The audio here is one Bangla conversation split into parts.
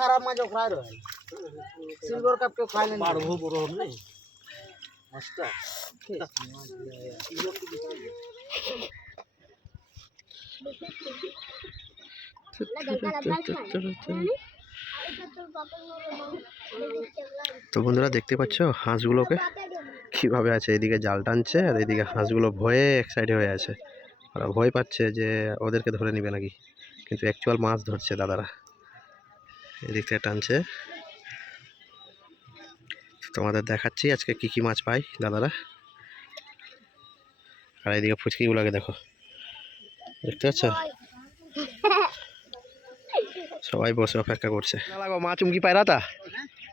খারাপ মাছ খায় রয় সিলভার কাপ কেউ খায় না পারব বড় হবে না? মাছটা? তো বন্ধুরা দেখতে পাচ্ছ হাঁসগুলোকে? কীভাবে আছে? এদিকে জাল টানছে আর এদিকে হাঁসগুলো ভয়ে এক সাইডে হয়ে আছে। ওরা ভয় পাচ্ছে যে ওদেরকে ধরে নিবে নাকি? কিন্তু অ্যাকচুয়াল মাছ ধরছে দাদারা। এদিক থেকে টানছে তোমাদের দেখাচ্ছি আজকে কি কি মাছ পাই দাদারা। আর এদিকে ফুচকিগুলোকে দেখো। দেখতে পাচ্ছ? সবাই বসে অপেক্ষা করছে। লাগো মা চুমকি পায়রা তা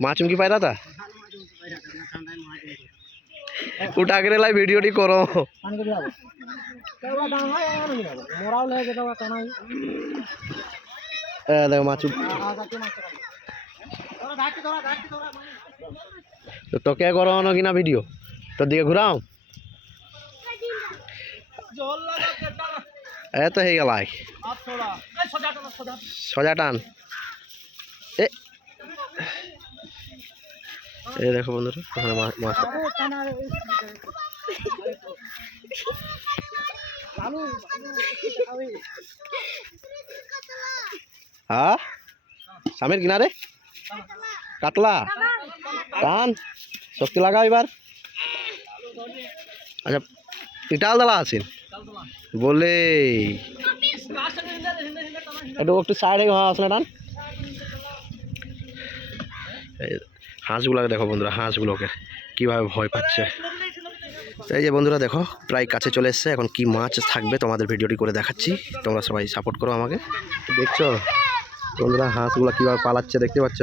মা চুমকি পায়রা তা উঠা করে লাই ভিডিওটি করো। মোরাও লেগে দেখো চুম আগাতে মাছ তো তোকে করো না কিনা ভিডিও তোর দিকে ঘুরাও। এ তো হয়ে গেল সজা টানা। এ। দেখো বন্ধুরা, ওখানে মাছ। লালু। হ্যাঁ? সামের কিনারে? কাতলা? টান শক্তি লাগাও এবার। আচ্ছা ইটাল দালা আছেন? বলে, একটু একটু সাইডে আসলে টান। হাঁসগুলোকে দেখো বন্ধুরা, হাঁসগুলোকে কীভাবে ভয় পাচ্ছে। এই যে বন্ধুরা দেখো, প্রায় কাছে চলে এসছে। এখন কি মাছ থাকবে তোমাদের ভিডিওটি করে দেখাচ্ছি। তোমরা সবাই সাপোর্ট করো আমাকে। দেখছ? বন্ধুরা হাঁসগুলো কীভাবে পালাচ্ছে দেখতে পাচ্ছ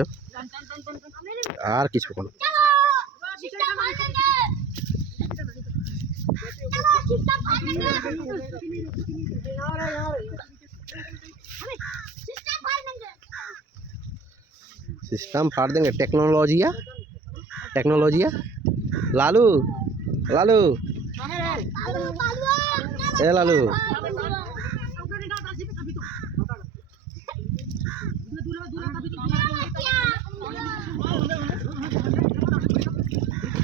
আর কিছু কোনো सिस्टम फाड़ देंगे टेक्नोलॉजिया टेक्नोलॉजिया लालू लालू ए लालू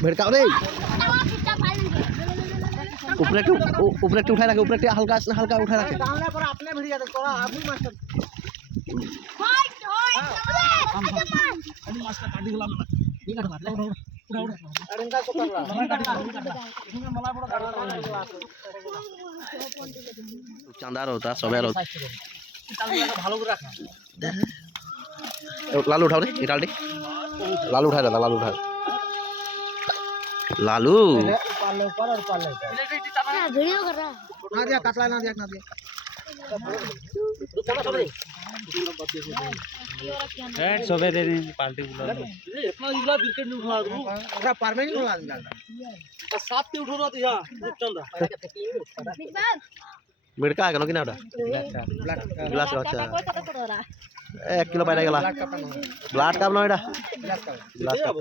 भड़काओ रे ऊपर একটু উ- উপরে একটু উঠায় রাখে উপরে একটু হালকা হালকা উঠায় রাখে টানলে পরে আপনি ভিড়ে যাবে তোরা আপনি মাছটা মাছটা কাটি গেলাম না ঠিক আছে মাছ আরেঙ্গা কোতালা চাঁদার होता সবের होता ভালো করে রাখা लालू उठाओ रे निकाल दे लालू उठा दादा लालू उठा लालू পারলে উপর আর পারলে वीडियो कर रहा है না দিয়া কাতলা না দিয়া না দিয়া সবে দে দিন পাল্টি গুলো इतना इगला विकेट नहीं उठा दू ওরা পারবে না লাল গাল सात पे उठो ना दिया रूपचंदा बिग মিড়কা কেন কিনা ওটা গ্লাস আচ্ছা এক কিলো পাইনা গেলা ব্লাড কাপ না এটা গ্লাস কাপ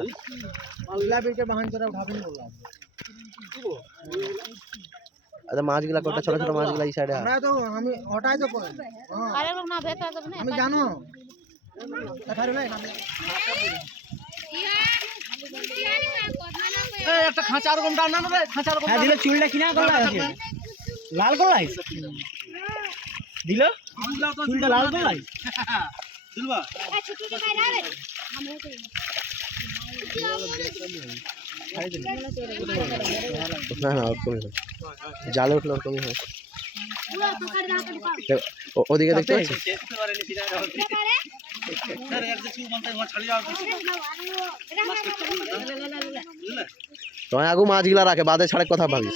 আচ্ছা মাছগুলা কটা ছোট ছোট মাছগুলা এই সাইডে আমরা তো আমি ওটাই তো আমি জানো একটা খাঁচা এরকম ডান রে খাঁচা এরকম দিলে চুলটা কিনা করলা লাল কলাই দিল? তিনটা লাল কলাই না জালে ওদিকে দেখতে তোমায় আগু মাছগুলা রাখে বাদে ছাড়ে কথা ভাবিস।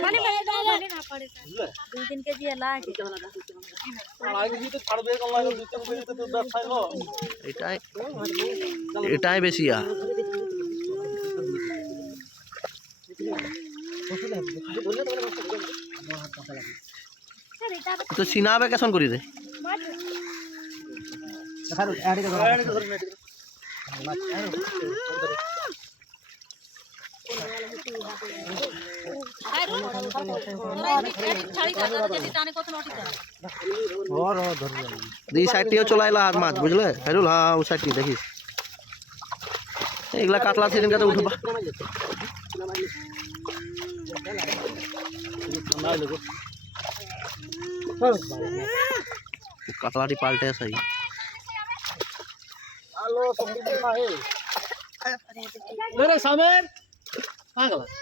মানে মানে না পারে দুই তিন কেজি এলা এটাই এটাই বেশি আর তো চিনাবে কেসন করি রে ছাড়ি এই সাইডটিও চলে এলা হাত মাছ বুঝলে হেরুল হ্যাঁ ও সাইডটি দেখিস এগুলা কাতলা সেদিনকে তো উঠবা কাতলাটি পাল্টে আছে এই। সামের পাগলা ছাড়ি দাদি কাঁ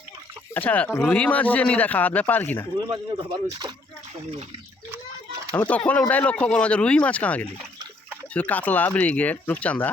আচ্ছা রুহি মাছ যে নিরা খাওয়ার ব্যাপার কিনা? আমি তখন ওটাই লক্ষ্য করলাম যে রুহি মাছ কাহা গেলি? শুধু কাতলা ব্রিগেড রূপচান্দা